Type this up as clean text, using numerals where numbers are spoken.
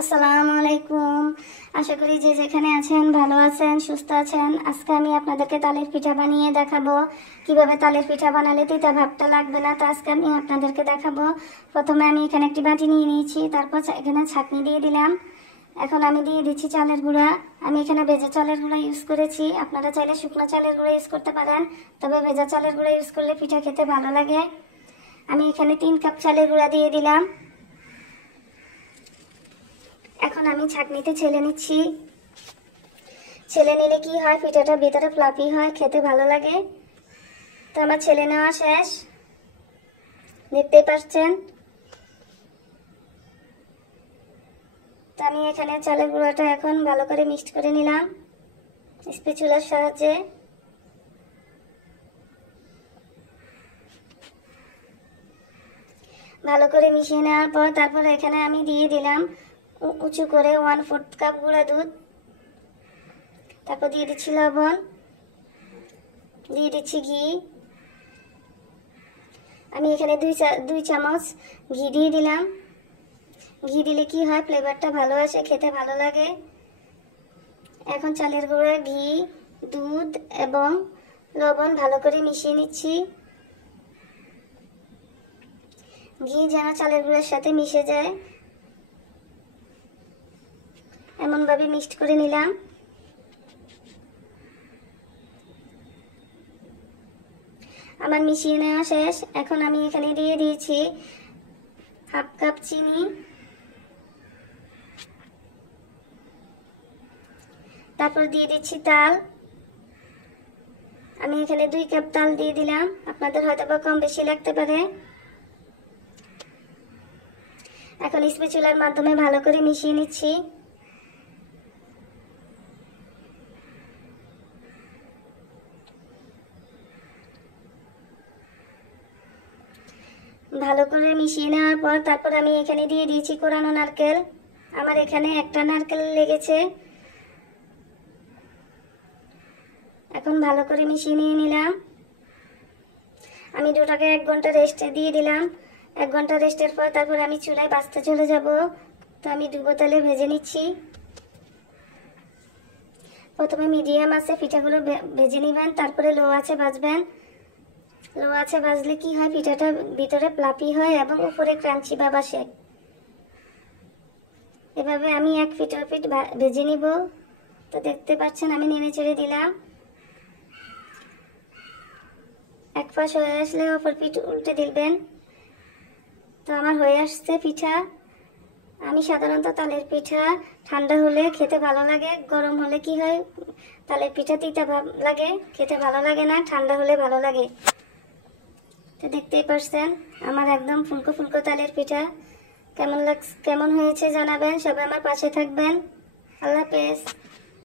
আসসালামু আলাইকুম। আশা করি যে যেখানে আছেন ভালো আছেন, সুস্থ আছেন। আজকে আমি আপনাদেরকে তালের পিঠা বানিয়ে দেখাবো কিভাবে তালের পিঠা বানালে তিতা ভাবটা লাগবে না। তো আজকে আমি আপনাদেরকে দেখাবো। প্রথমে আমি এখানে একটি বাটি নিয়ে নিয়েছি, তারপর এখানে ছাঁকনি দিয়ে দিলাম। এখন আমি দিয়ে দিচ্ছি চালের গুঁড়া। আমি এখানে ভেজা চালের গুঁড়া ইউজ করেছি, আপনারা চাইলে শুকনো চালের গুঁড়া ইউজ করতে পারেন, তবে ভেজা চালের গুঁড়া ইউজ করলে পিঠা খেতে ভালো লাগে। আমি এখানে 3 কাপ চালের গুঁড়া দিয়ে দিলাম। এখন আমি ছাঁকনিতে ছেলে নিচ্ছি। ছেলে নিলে কি হয়, পিঠাটা ভিতরে ফ্লাফি হয়, খেতে ভালো লাগে। তো আমার ছেলে নেওয়া শেষ, দেখতেই পাচ্ছেন। তো আমি এখানে চালের গুঁড়োটা এখন ভালো করে মিক্সড করে নিলাম স্প্যাচুলার সাহায্যে। ভালো করে মিশিয়ে নেওয়ার পর তারপরে এখানে আমি দিয়ে দিলাম উঁচু করে 1/4 কাপ গুঁড়া দুধ। তারপর দিয়ে দিচ্ছি লবণ, দিয়ে দিচ্ছি ঘি। আমি এখানে 2 চামচ ঘি দিয়ে দিলাম। ঘি দিলে কি হয়, ফ্লেভারটা ভালো আসে, খেতে ভালো লাগে। এখন চালের গুঁড়া, ঘি, দুধ এবং লবণ ভালো করে মিশিয়ে নিচ্ছি। ঘি যেন চালের গুঁড়ার সাথে মিশে যায়, এমনভাবে মিক্সড করে নিলাম। আমার মিশিয়ে নেওয়া শেষ। এখন আমি এখানে দিয়ে দিয়েছি 1/2 কাপ চিনি, তারপর দিয়ে দিচ্ছি তাল। আমি এখানে 2 কাপ তাল দিয়ে দিলাম, আপনাদের হয়তো বা কম বেশি লাগতে পারে। এখন স্প্যাচুলার মাধ্যমে ভালো করে মিশিয়ে নিচ্ছি। ভালো করে মিশিয়ে নেওয়ার পর তারপর আমি এখানে দিয়ে দিয়েছি কোরানো নারকেল। আমার এখানে একটা নারকেল লেগেছে। এখন ভালো করে মিশিয়ে নিয়ে নিলাম। আমি ডোটাকে 1 ঘন্টা রেস্টে দিয়ে দিলাম। 1 ঘন্টা রেস্টের পর তারপর আমি চুলায় ভাজতে চলে যাব। তো আমি ডুবো তেলে ভেজে নিচ্ছি। প্রথমে মিডিয়াম আছে পিঠাগুলো ভেজে নেবেন, তারপরে লো আছে ভাজবেন। লো আছে ভাজলে কি হয়, পিঠাটা ভিতরে প্লাপি হয় এবং উপরে ক্রাঞ্চি ভাব আসে। এভাবে আমি 1 পিঠের পিঠ ভেজে নিব। তো দেখতে পাচ্ছেন আমি নেড়ে চেড়ে দিলাম। এক পাশ হয়ে আসলে অপর পিঠ উল্টে দিবেন। তো আমার হয়ে আসছে পিঠা। আমি সাধারণত তালের পিঠা ঠান্ডা হলে খেতে ভালো লাগে, গরম হলে কি হয়, তালের পিঠা তিতা ভাব লাগে, খেতে ভালো লাগে না, ঠান্ডা হলে ভালো লাগে। তো দেখতেই পাচ্ছেন আমার একদম ফুলকো ফুলকো তালের পিঠা। কেমন হয়েছে জানাবেন, সবাই আমার পাশে থাকবেন। আল্লাহ হাফেজ।